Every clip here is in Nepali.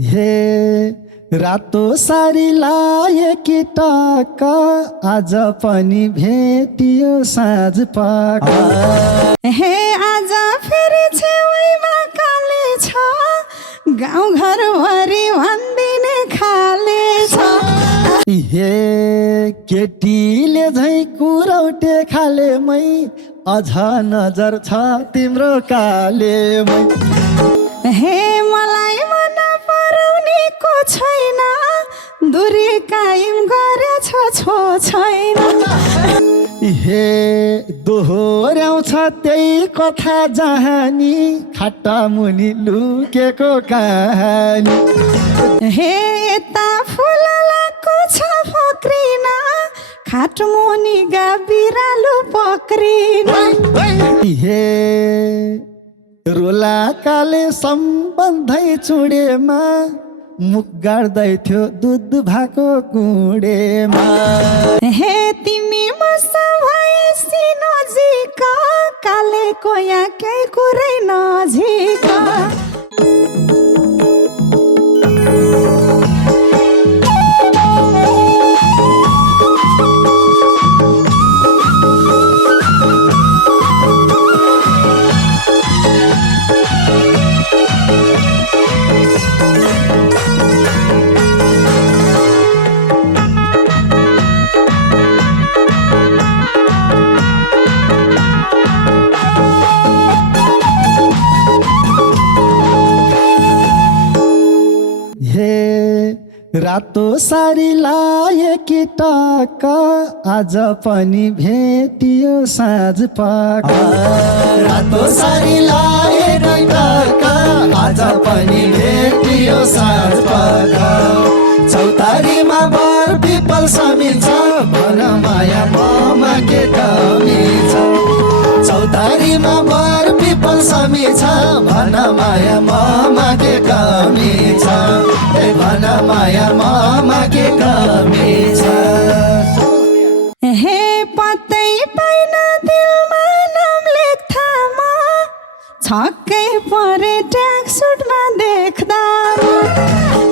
हे रातो सारी लाएकी टाका आज पनि भेटियो साँझ पाका। हे आज फेरि छेउमा काले छ गाउँघर भरि भन्दिने खाले छ। हे केटीले झै कुरौटे खालेमै अझ नजर छ तिम्रो कालेमै। हे मलाई मन पराउनेको छैन दूरी कायम गरेछ छो छैन। हे दोहोऱ्याउँछ त्यही कथा जहानी खाटा मुनि लुकेको कहानी। हे यता फुललाको छ फक्रिन खाट मुनि बिरालो पक्रिन। हे रोलाकाले सम्बन्धै चुडेमा मुख गाड्दै थियो दुध भएको कुडेमा। हे तिमी मसँग भएसी नजिक कालेको यहाँ केही कुरै नजिक। रातो सारी लाएकी टाका आज पनि भेटियो साँझ पाका। रातो सारी लाएकी टाका आज पनि भेटियो साँझ पाका। चौतारीमा बर पिपल समिन्छ भन माया ममा के कमी छ। चौतारीमा बर पिपल समिन्छ भन माया ममा के कमी छ। भन माया ममा के कमी छ। हे पत्तै पाइन दिलमा नाम लेख्दामा छक्कै परे ट्याग सुटमा देख्दा।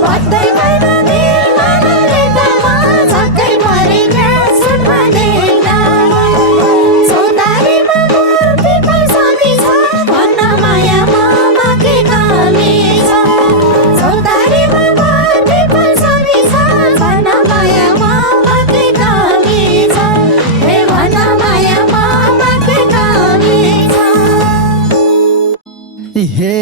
पत्तै पाइन दिलमा नाम लेख्दामा छक्कै परे ट्याग सुटमा देख्दा। चौतारीमा बर पिपल समिन्छ भन माया ममा के कमी छ। चौतारीमा बर पिपल समिन्छ भन माया ममा के कमी छ। हे भन माया ममा के कमी छ। हे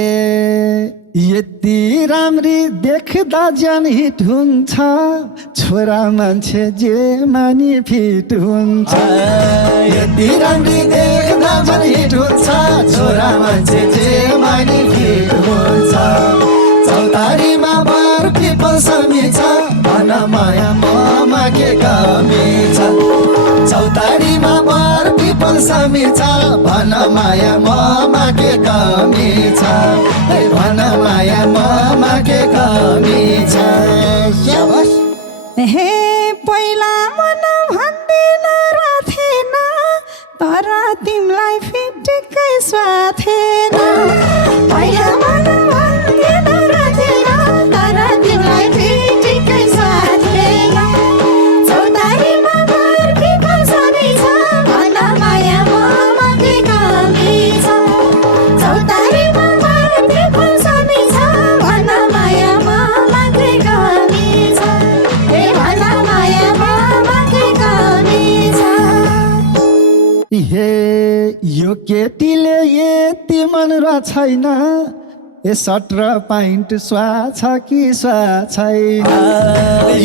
यति राम्री देख्दा ज्यान हिट हुन्छ छोरा मान्छे जे मानि फिट हुन्छ। यति राम्री देख्दा ज्यान हिट हुन्छ छोरा मान्छे जे मानि फिट हुन्छ। चौतारीमा बर पिपल समिन्छ भन माया ममा के कमी छ। चौतारीमा बर पिपल समिन्छ भन माया ममा के कमी छ। भन माया ममा के कमी छ। हे पहिला मन भन्दिन रहेन तर तिमीलाई फिटिकै स्वाथेन। पहिला मन भन्दिन रहेन तर तिमीलाई फिटिकै स्वाथेन। चौतारीमा बर पिपल समिन्छ भन माया ममा के कमी छ। चौतारीमा बर पिपल समिन्छ भन माया ममा के कमी छ। हे भन माया ममा के कमी छ। हे यो केटीले यति मन र छैन 17 पाइन्ट स्वा छ कि स्वा छैन।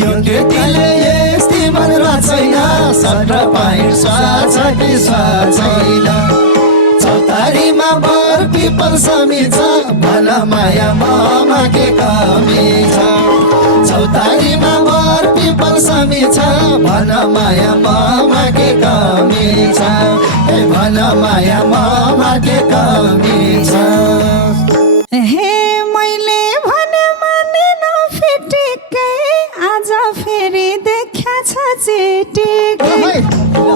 यो केटीले यति मन र छैन 17 पाइन्ट स्वा छ कि स्वा छैन। चौतारीमा बर पिपल समिन्छ भन माया ममा के कमी छ। चौतारीमा बर पिपल समिन्छ भन माया ममा के कमी छ। भन माया ममा के कमी छ। हे मैले भने माने नफिटिकै आज फेरि देखा छ चिटिकै।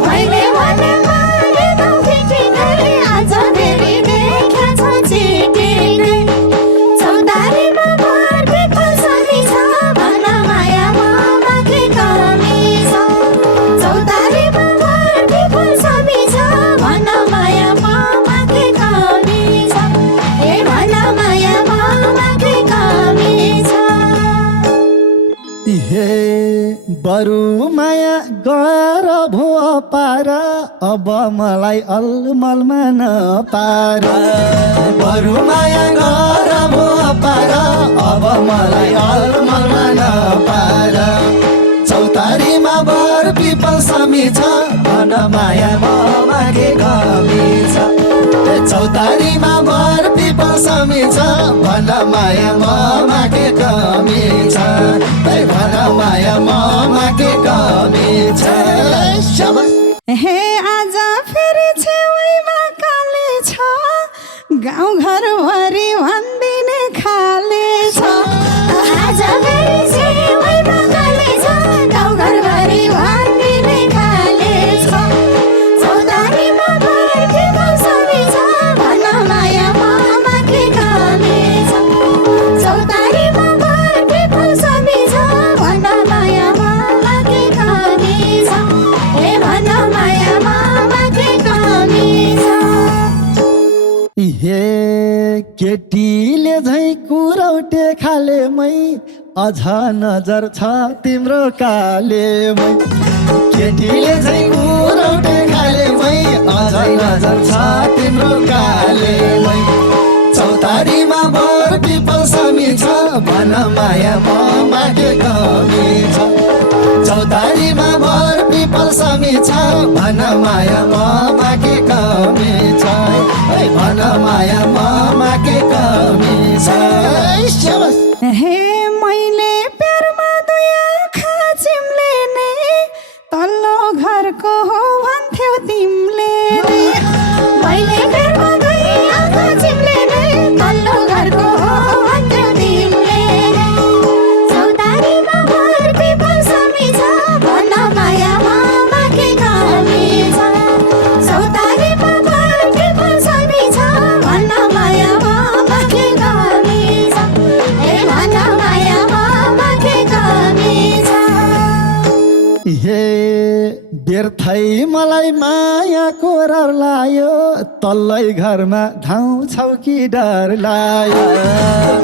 मैले भने माने नफिटिकै आज फेरि देखा छ चिटिकै। चौतारीमा बर पिपल बरु माया गर भो पार अब मलाई अलमलमा नपार बरु माया गर भो पार अब मलाई अलमलमा नपार चौतारीमा बर पिपल समी छ भन माया ममा के कमी छ चौतारीमा बर पिपल समी छ भन माया ममा के कमी छ भन माया ममा के कमी छ हे आज फेरि छेउमा काले छ गाउँघर भरि भन्दिने खाले छ आज फेरि छेउमा काले छ गाउँघर भरि भन्दिने खाले छ चौतारीमा बर पिपल समी छ भन माया ममा के कमी छ चौतारीमा बर पिपल समी छ भन माया ममा के कमी छ हे भन माया ममा के कमी छ हे केटीले झै कुरौटे खाले मै अझ नजर छ तिम्रो कालेमै केटीले झै कुरौटे खाले मै अझ नजर छ तिम्रो कालेमै चौतारीमा बर पिपल समी छ भन माया ममा के कमी छ चौतारीमा बर पिपल समी छ भन माया ममा के कमी छ भन माया ममा के कमी छ हे मैले प्यारमा दुई आँखा चिम्ले नै तल्लो घरको हो भन्थ्यौ तिमीले नै मैले प्यारमा दुई आँखा चिम्ले नै तल्लो घरको हो भन्थ्यौ तिमीले नै चौतारीमा बर पिपल समी छ भन माया ममा के कमी छ चौतारीमा बर पिपल समी छ भन माया ममा के कमी छ हे भन माया ममा के कमी छ हे व्यर्थै मलाई मायाको रहर लायो तल्लै घरमा धाउँछौ कि डर लायो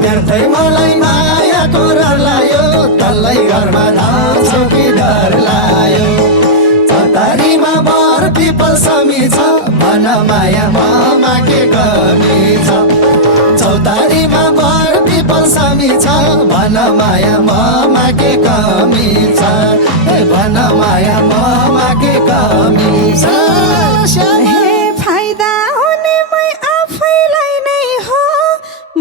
व्यर्थै मलाई मायाको रहर लायो तल्लै घरमा धाउँछौ कि डर लायो चौतारीमा बर पिपल समी छ भन माया ममा के कमी छ चौतारीमा बर पिपल समी छ भन माया ममा के कमी छ भन माया ममा के कमी छ हे फाइदा हुने मै आफैलाई नै हो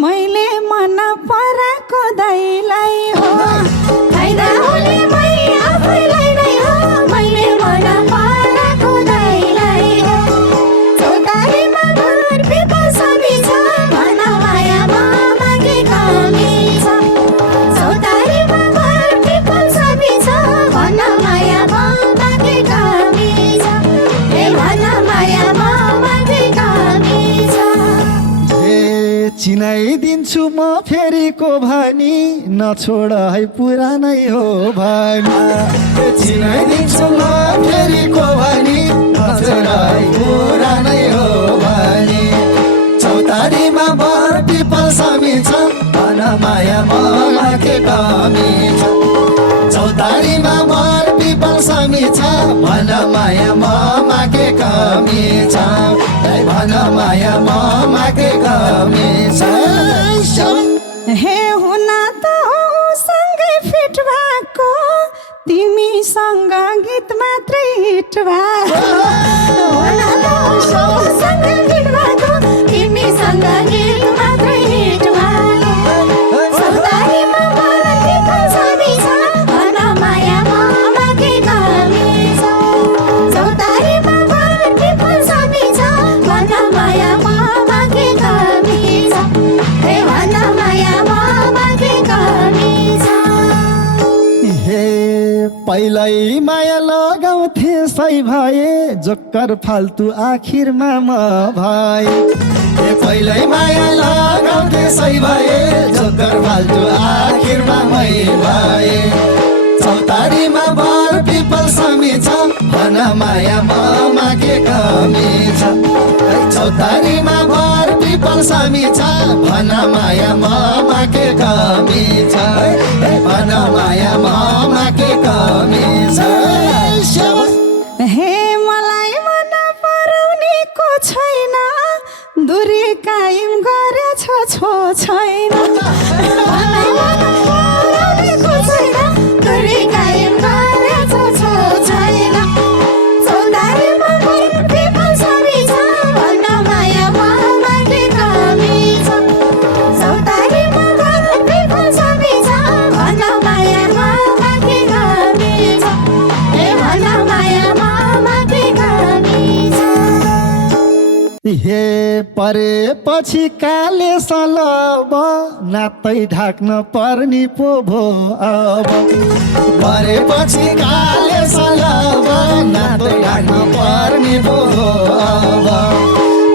मैले मन पराको दाइलाई हो फाइदा हुने मै आफैलाई नै हो मैले मन पराको दाइलाई हो चौतारीमा बर पिपल समी छ भन माया ममा के कमी छ चौतारीमा बर पिपल समी छ भन माया ममा के कमी छ हे भन माया ममा के कमी छ हे चिनाइदिन्छु म फेरिको भनी नछोड है पुरानै हो भनी चिनाइदिन्छु म फेरिको भनी नछोड है पुरानै हो भनी चौतारीमा बर पिपल समी छ भन माया ममा के कमी छ चौतारीमा बर पिपल समी छ भन माया ममा के कमी छ भन माया ममा के कमी छ हे हुन त हो सँगै फिट भएको तिमीसँग गीत मात्रै हिट भएको हुन त हो सँगै फिट भएको तिमीसँग गीत मात्रै हिट भएको चौतारीमा बर पिपल समी छ भन माया ममा के कमी छ चौतारीमा बर पिपल समी छ भन माया ममा के कमी छ हे भन माया ममा के कमी छ हे पहिलै माया लगाउँथे सही भए जोक्कर फाल्तु आखिरमा म भए हे पहिलै माया लगाउँथे सही भए जोक्कर फाल्तु आखिरमा मै भए चौतारीमा बर पिपल समी छ भन माया ममा के कमी छ चौतारीमा बर पिपल समी छ भन माया ममा के कमी छ भन माया ममा के कमी परेपछि काले सलब नातै ढाक्न पर्ने पो भो अब परेपछि काले सलब नातै ढाक्न पर्ने पो भो अब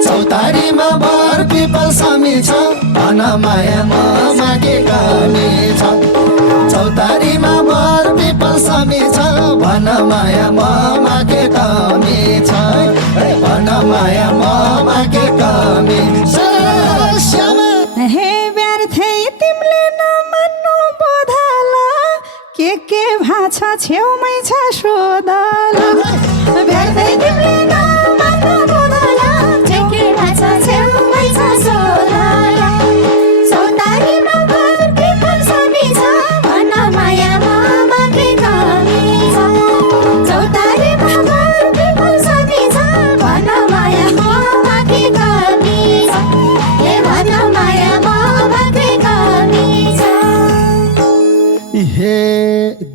चौतारीमा बर पिपल समी छ भन माया ममा के कमी छ चौतारीमा बर पिपल समी छ भन माया ममा के कमी छ भन माया ममा के कमी छ हे व्यर्थै तिमीले नमान्नु बोधाला के भाषा छेउमै छ सोधला व्यर्थै तिमीले नमान्नु बोधाला के भाषा छेउमै छ सोधला चौतारीमा बर पिपल समी छ भन माया ममा के कमी छ चौतारीमा बर पिपल समी छ भन माया ममा के कमी छ हे भन माया ममा के कमी छ हे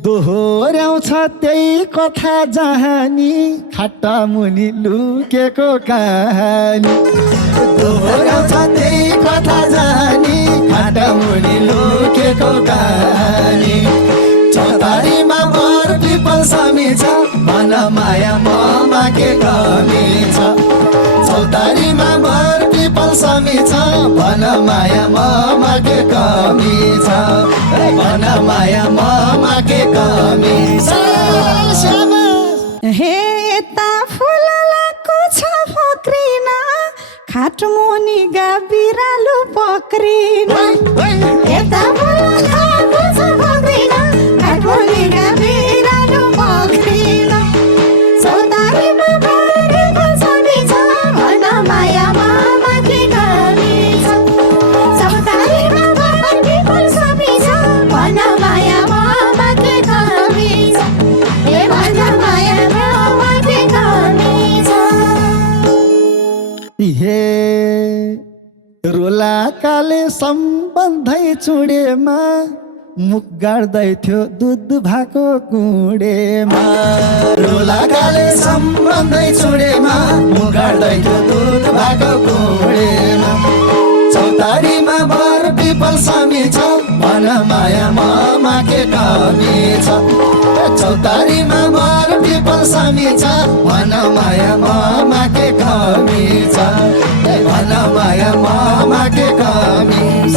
दोहोऱ्याउँछ त्यही कथा जहानी खाटा मुनि लुकेको कहानी दोहोऱ्याउँछ त्यही कथा जहानी खाटा मुनि लुकेको कहानी चौतारीमा बर पिपल समी छ भन माया ममा के कमी छ चौतारीमा बर पिपल समी छ भन माया ममा के कमी छ भन माया ममा के कमी छ हे यता फुललाको छ फक्रिना खाटमुनि बिरालो पक्रिना यता फुललाको छ फक्रिना खाटमुनि बिरालो पक्रिना चौतारीमा बर पिपल समी छ भन माया ममा के कमी छ चौतारीमा बर पिपल समी छ भन माया ममा के कमी छ हे भन माया ममा के कमी छ हे रोला काले सम्बन्धै चुडेमा मुख गाड्दै थियो दुध भएको कुडेमा रोला काले सम्बन्धै चुडेमा मुख गाड्दै थियो दुध भएको कुडेमा चौतारीमा बर पिपल समी छ भन माया ममा के कमी छ चौतारीमा बर पिपल समी छ भन माया ममा के कमी छ भन माया ममा के कमी छ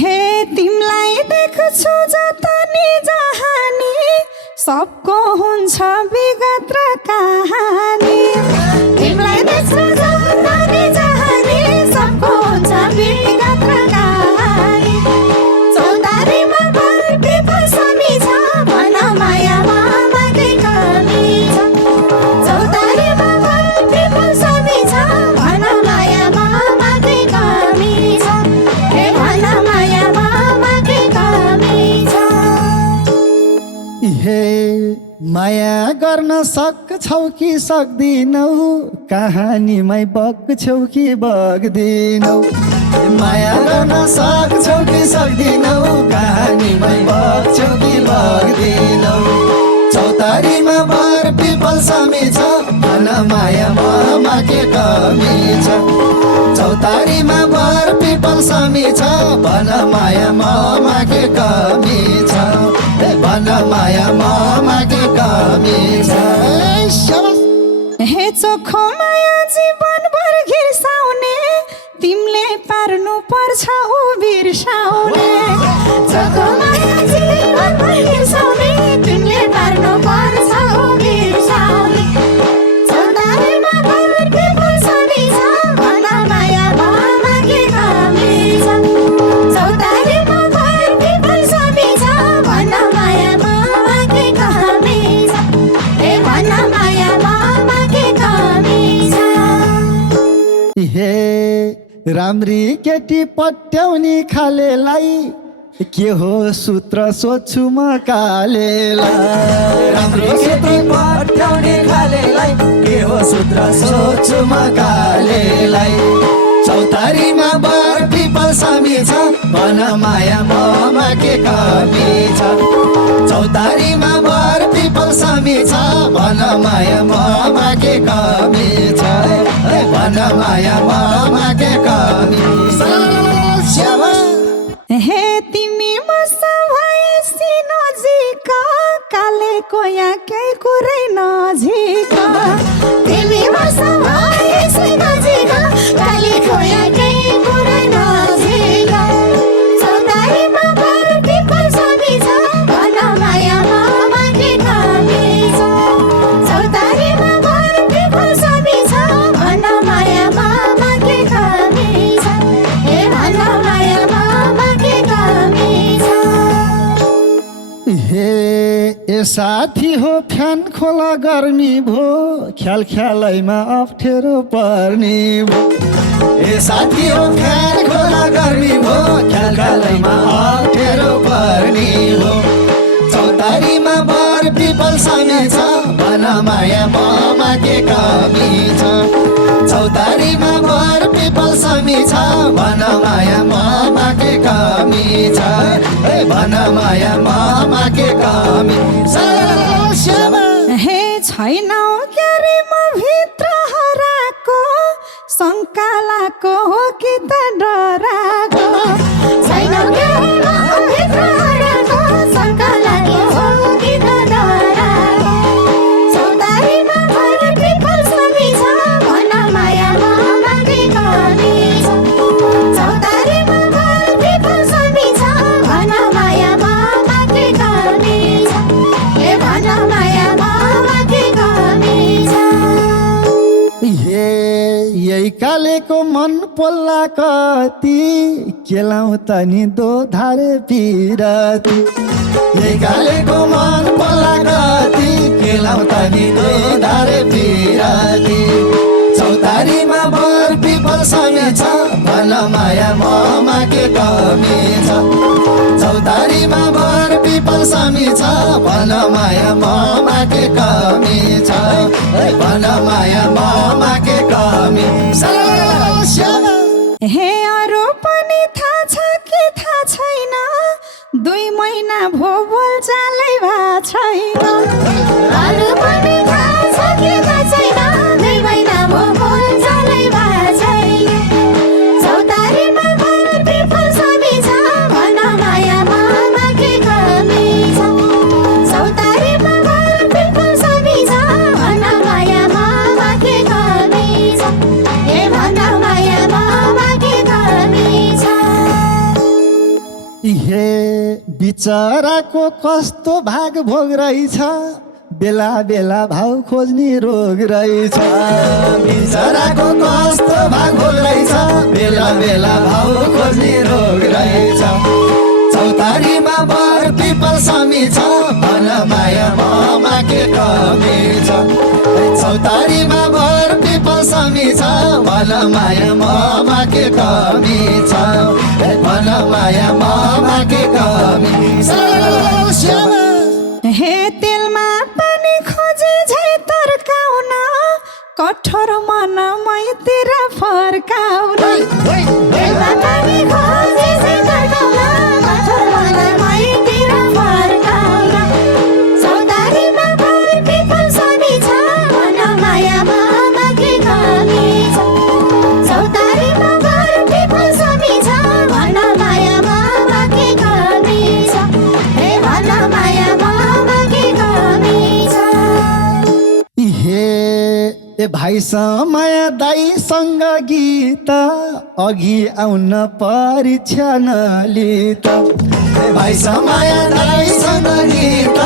हे तिमीलाई देख्छु जतनी जहानी सबको हुन्छ विगत र कहानी तिमीलाई देख्छु जतनी जहानी सबको हुन्छ विगत र कहानी चौतारीमा बर पिपल समी छ भन माया ममा के कमी छ चौतारीमा बर पिपल समी छ भन माया ममा के कमी छ हे भन माया ममा के कमी छ हे माया गर्न सक्छौ कि सक्दिनौ कहानीमै बग्छौ कि बग्दिनौ माया गर्न सक्छौ कि सक्दिनौ कहानीमै बग्छौ कि बग्दिनौ चौतारीमा बर पिपल समी छ भन माया ममा के कमी छ चौतारीमा बर पिपल समी छ भन माया ममा के कमी छ भन माया ममा के कमी छ हे चोखो माया जीवनभर घिर्साउने तिमीले पार्नु पर्छ उ बिर्साउने चोखो माया जीवनभर घिर्साउने तिमीले पार्नु पर्छ उ बिर्साउने चौतारीमा बर पिपल समी छ भन माया ममा के कमी छ चौतारीमा बर पिपल समी छ भन माया ममा के कमी छ हे भन माया ममा के कमी छ हे राम्री केटी पट्याउने खालेलाई के हो सूत्र सोध्छु म कालेलाई राम्री केटी पट्याउने खालेलाई के हो सूत्र सोध्छु म कालेलाई चौतारीमा बर पिपल समी छ भन माया ममा के कमी छ चौतारीमा बर पिपल समी छ भन माया ममा के कमी छ भन माया ममा के कमी हे तिमी मसँग भएसी नजिक कालेको याकै कुरै नजिक तिमी मसँग भएसी नजिक कालेको याकै कुरै नजिक चौतारीमा बर पिपल समी छ भन माया ममा के कमी छ चौतारीमा बर पिपल समी छ भन माया ममा के कमी छ हे भन माया ममा के कमी छ हे ए साथी हो फ्यान खोला गर्मी भो ख्याल ख्यालैमा अप्ठ्यारो पर्ने भो ए साथी हो फ्यान खोला गर्मी भो ख्याल ख्यालैमा अप्ठ्यारो पर्ने भो चौतारीमा बर पिपल समी छ भन माया ममा के कमी छ चौतारीमा बर पिपल समी छ भन माया ममा के कमी छ भन माया ममा के कमी हे छैनौ क्यारे म भित्र हराको शङ्का लाको हो कि त डराको छैनौ क्यारे म भित्र हराको शङ्का लाको हो कि त डराको चौतारीमा बर पिपल समी छ भन माया ममा के कमी छ चौतारीमा बर पिपल समी छ भन माया ममा के कमी छ हे भन माया ममा के कमी छ हे यही कालेको मन पोल्ला कति केलाउ त नि दो धारे पिरती यही कालेको मन पोल्ला कति केलाउ त नि दो धारे पिरती चौतारीमा बर पिपल समी छ भन माया ममा के कमी छ चौतारीमा बर पिपल समी छ भन माया ममा के कमी छ भन माया ममा के कमी हे अरू पनि थाहा छ कि थाहा छैन 2 महिना भो बोलचालै भएको छैन अरू पनि थाहा छ कि थाहा छैन 2 महिना भो बोलचालै भएको छैन चौतारीमा बर पिपल समी छ भन माया ममा के कमी छ चौतारीमा बर पिपल समी छ भन माया ममा के कमी छ हे भन माया ममा के कमी छ हे बिचराको कस्तो भाग भोग रहेछ बेला बेला भाउ खोज्ने रोग रहेछ बिचराको कस्तो भाग भोग रहेछ बेला बेला भाउ खोज्ने रोग रहेछ चौतारीमा बर पिपल समी छ भन माया ममा के कमी छ चौतारीमा बर पिपल समी छ भन माया ममा के कमी छ भन माया ममा के कमी हे तेलमा पनि खोजे झै तर्काउन कठोर मन मैतिर फर्काउन तेलमा पनि खोजे झै तर्काउन कठोर मन मैतिर फर्काउन चौतारीमा बर पिपल समी छ भन माया ममा के कमी छ चौतारीमा बर पिपल समी छ भन माया ममा के कमी छ हे भन माया ममा के कमी छ हे ए भाइ समय दाइसँग गीत अघि आउन परीक्षा नलित ए भाइ समय दाइसँग गीत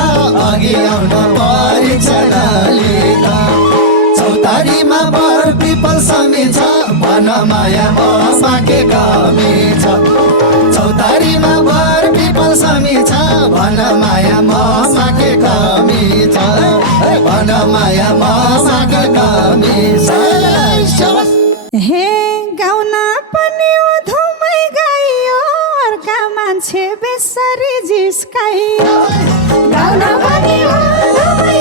अघि आउन परीक्षा नलित चौतारीमा बर पिपल समी छ भन माया ममा के कमी छ चौतारीमा बर पिपल समी छ भन माया ममा के कमी छ भन माया ममा के कमी छ हे गाउन पनि उधुमै गयो अर्का मान्छे बेसरी जिस्काइयो गाउन पनि उधुमै